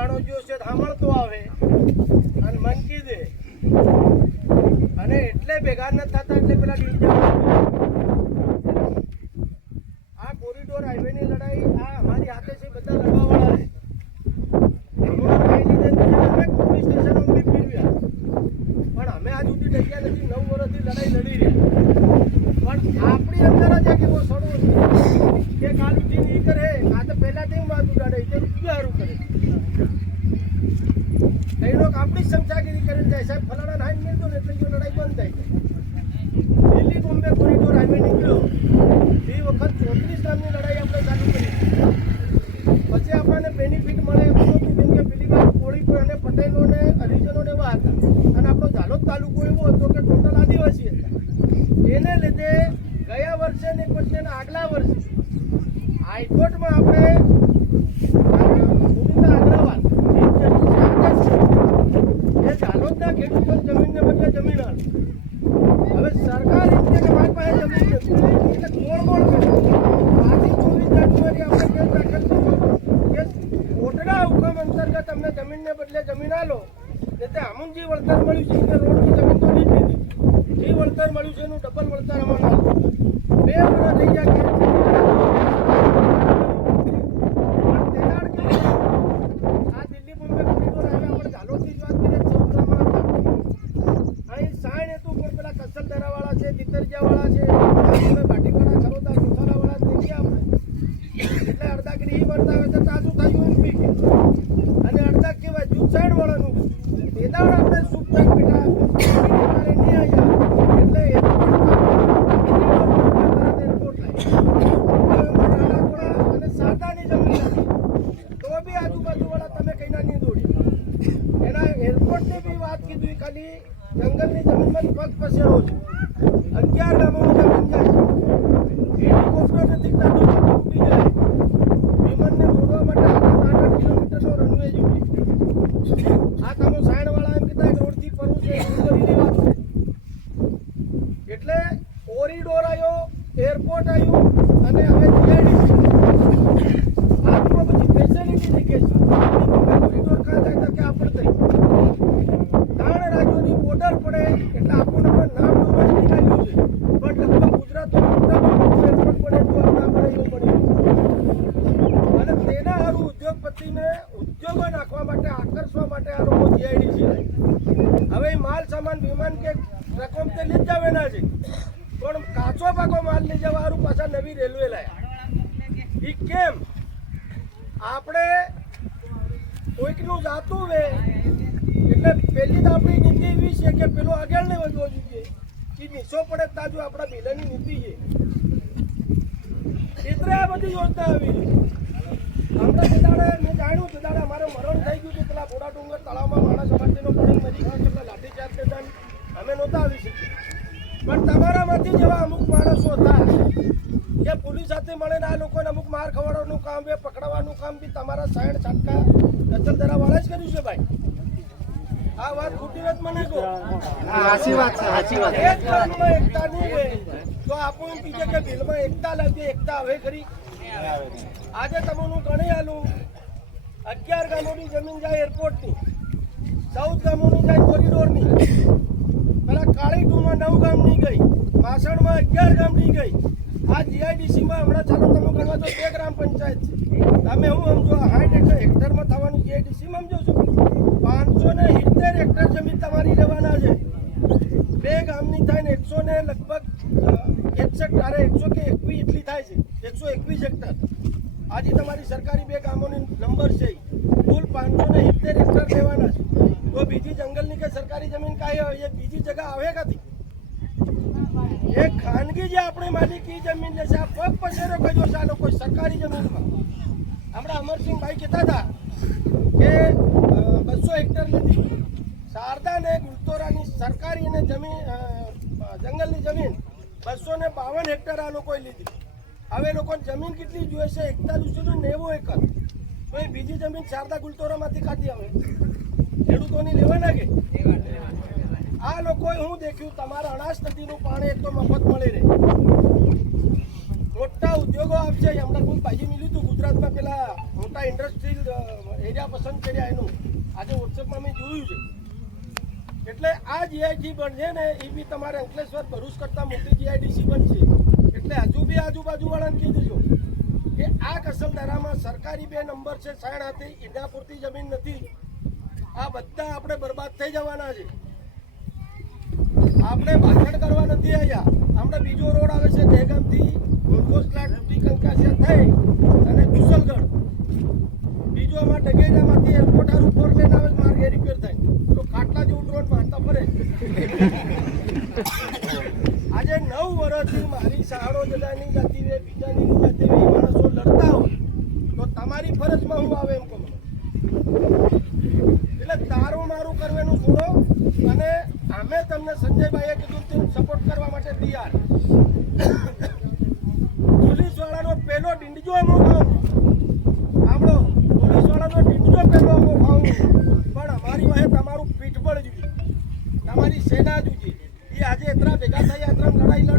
ફલાણો જો છે સાંભળતો આવે અને મનકી દે અને એટલે ભેગા ન થતા એટલે પેલા આ કોરિડોર હાઈવે ની લડાઈ આ અમારી હાથે છે, બધા લડવાવાળા છે. પોલીસ સ્ટેશનો ફેરવ્યા પણ અમે આજ સુધી ડગ્યા નથી. 9 વર્ષથી લડાઈ લડી રહ્યા પણ આપણી અંદર જ કેવો સડો કે કાલ ઉઠી નહીં કરે. આ તો પહેલા તેમ વાત ઉડાડે તે સારું કરે એ લોકો આપણી ચમચાગીરી કરીને જાય. સાહેબ ફલાણા નાઈન મિલતો ને એટલે લડાઈ બંધ થાય. દિલ્હી બોમ્બે કોરિડોર હાઈવે નીકળ્યો એ વખત 34 નામની લડાઈ આપણે ચાલુ કરી. પછી આપણને બેનિફિટ મળે એવું નહોતું કેમ કે પેલી વાર કોળી અને પટેલોને હરિજનોને એવા હતા અને આપણો ઝાલોદ તાલુકો એવો હતો કે ટોટલ આદિવાસી હતા. એને લીધે ગયા વર્ષે ને પછી આગલા વર્ષે હાઈકોર્ટમાં આપણે ગોવિંદા અગ્રવાલ એ ઝાલોદના ખેડૂતો જમીનને બદલે જમીન આવે. હવે સરકાર એમ કે મારી પાસે જમીન નથી એટલે ગોળ કરે. આથી 24 જાન્યુઆરી આપણે કેસ દાખલ કે કોટડા હુકમ અંતર્ગત અમને જમીનને બદલે જમીન આલો એટલે આમુંજી વળતર મળ્યું છે કે રોડની જમીન તો નહીં લીધી એ વળતર મળ્યું છે એનું ડબલ વળતર અમારે 2 વર્ષ થઈ ગયા કે આ દિલ્હી બોમ્બે કોરિડોર હાઈવે આપણે ઝાલોદની જ વાત કરીએ ચૌદરામાં અહીં સાઈન હતું પણ પેલા કસલદરાવાળા છે, તિતરજાવાળા છે, ભાટીવાળા, ખરોદા, સુથારાવાળા થઈ ગયા આપણે એટલે અડધા ગીરી વર્તાવે તો તાજું થયું એમ બી અને અડધા કહેવાય જૂથ સાઈડ વાળાનું એ દાડ આપણે સુખ થાય બેટા નહીં આવ્યા એટલે અને સાદાની જમીન તો બી આજુબાજુવાળા તમે કઈ ના નહીં દોડી એના એરપોર્ટની બી વાત કીધી ખાલી જંગલની જમીનમાં પગ પસેરો છે 11 ગામોની જમીન જાય હેલિકોપ્ટર નથી ઉડી જાય વિમાનને જોડવા માટે 8 કિલોમીટરનો રનવે જોઈએ. આ તમે સાઈડવાળા એમ કહેતા રોડથી ફરવું છે એની વાત છે. એટલે કોરિડોર આવ્યો, એરપોર્ટ આવ્યું અને હવે જીઆઈડીસી આટલું બધી ફેસિલિટી થઈ ગઈ છે. કોરિડોર કાં થાય તો કે આપણે થઈ 3 રાજ્યોની બોર્ડર પડે એટલે આપણને પણ નામ ડોમેસ્ટિક આવ્યું છે પણ લગભગ ગુજરાતમાં એરપોર્ટ પડે તો આપણે એવું બન્યું અને તેના સારું ઉદ્યોગપતિને ઉદ્યોગો નાખવા માટે આકર્ષવા માટે આ લોકો જીઆઈડીસી લાવી. હવે માલ સામાન વિમાન કે રકમ તે લઈ જ જવાના છે પણ કાચો પાકો માલ લઈ જવા સારું પાછા નવી રેલવે લાયા. એ કેમ આપણે કોઈકનું જાતું હોય એટલે પહેલી તો આપણી નીતિ એવી છે કે પેલો આગળ નહીં વધવો જોઈએ કે નીચો પડે તાજુ આપણા બિલની નીતિ છે એટલે આ બધી યોજના આવી. હમણાં દાડે મેં જાણ્યું કે દાડે અમારે મરણ થઈ ગયું છે પેલા બોડા ડુંગર તળાવમાં માણસ સમાજનો પડી મરી ગયો છે લાઠીચાર્જ થતા અમે નહોતા આવી શકીએ પણ તમારામાંથી જેવા અમુક માણસો હતા કે પોલીસ સાથે મળીને આ લોકોને અમુક માર ખવડાવવાનું કામ બે પકડવાનું કામ બી તમારા સાઈડ છાટકા દચલદરાવાળા જ કર્યું છે ભાઈ. આ વાત ખોટી વાત મને કહો. સાચી વાત છે, સાચી વાત. એક ગામમાં એકતા નહીં રહે તો આપણું એમ કીધે કે દિલમાં એકતા લાગે એકતા હવે ખરી. આજે તમને ગણી આલું 11 ગામોની જમીન જાય એરપોર્ટની, 14 ગામોની જાય કોરિડોરની, પેલા કાળી ટુમાં 9 ગામની ગઈ, માસણમાં 11 ગામની ગઈ. આ જીઆઈડીસીમાં હમણાં ચાલો તમે ગણવા તો 2 ગ્રામ પંચાયત છે. તમે હું સમજો 60 હેક્ટરમાં થવાનું જીઆઈડીસીમાં સમજો છો 570 હેક્ટર જમીન તમારી લેવાના છે. 2 ગામની થાય ને 100 ને લગભગ 121 એટલી થાય છે 121 હેક્ટર. આજે તમારી સરકારી 2 ગામોની નંબર છે કુલ 570 હેક્ટર લેવાના છે. તો બીજી જંગલની કે સરકારી જમીન કાંઈ હોય એ બીજી જગ્યા આવે કાથી? એ ખાનગી જે આપણી માલિકી જમીન લેશે આ પગ પસેરો કર્યો છે આ લોકો સરકારી જમીનમાં. હમણાં અમરસિંહભાઈ કહેતા હતા કે 200 હેક્ટર લીધી શારદાને ગુલતોરાની સરકારી અને જમીન જંગલની જમીન 252 હેક્ટર આ લોકોએ લીધી. હવે લોકોને જમીન કેટલી જોઈએ છે 4190 એકર. તો એ બીજી જમીન શારદા ગુલતોરામાંથી કાઢી આવે ખેડૂતોની લેવાના કે આ લોકોએ હું દેખ્યું તમારા અનાજ નદીનું પાણી એક તો મફત મળી રહે, મોટા ઉદ્યોગો આવશે. હમણાં કોઈ ભાજી મળ્યું હતું ગુજરાતમાં પેલા મોટા ઇન્ડસ્ટ્રીયલ એરિયા પસંદ કર્યા એનું આજે વોટ્સએપમાં મેં જોયું છે. એટલે આ જીઆઈડી બનશે ને એ બી તમારે અંકલેશ્વર ભરૂચ કરતાં મોટી જીઆઈડીસી બનશે. એટલે હજુ બી આજુબાજુવાળાને કહી દેજો કે આ કસલદરામાં સરકારી 2 નંબર છે, સાણ હાથી એના પૂરતી જમીન નથી. આ બધા આપણે બરબાદ થઈ જવાના છે. આપણે ભાષણ કરવા નથી આવ્યા. આપણે બીજો રોડ આવે છે દહેગામથી ગોલકોસલા ટૂટી કંકાસિયા થઈ અને કુશલગઢ. બીજો આમાં ડગેજામાંથી એરપોર્ટ હારું 4 લેન આવે માર્ગ એ રિપેર થાય તો ખાટલા જેવું ડ્રોન મારતા ફરે. આજે 9 વર્ષથી મારી સહારો જગાની જતી હોય બીજાની નહીં જતી હોય માણસો લડતા હોય તો તમારી ફરજમાં હું આવે એમ કહું. એટલે તારું મારું કરવાનું છોડો અને અમે તમને સંજયભાઈએ કીધું તેમ સપોર્ટ કરવા માટે તૈયાર. પોલીસવાળાનો પહેલો ડીંડજો અમો ખાઉં આપણો પોલીસવાળાનો ડીંડજો પહેલો અમો ખાઉં પણ અમારી વાહે તમારું પીઠબળ જોઈએ, તમારી સેના જોઈએ. એ આજે એટલા ભેગા થઈ યાત્રા લડાઈ લડ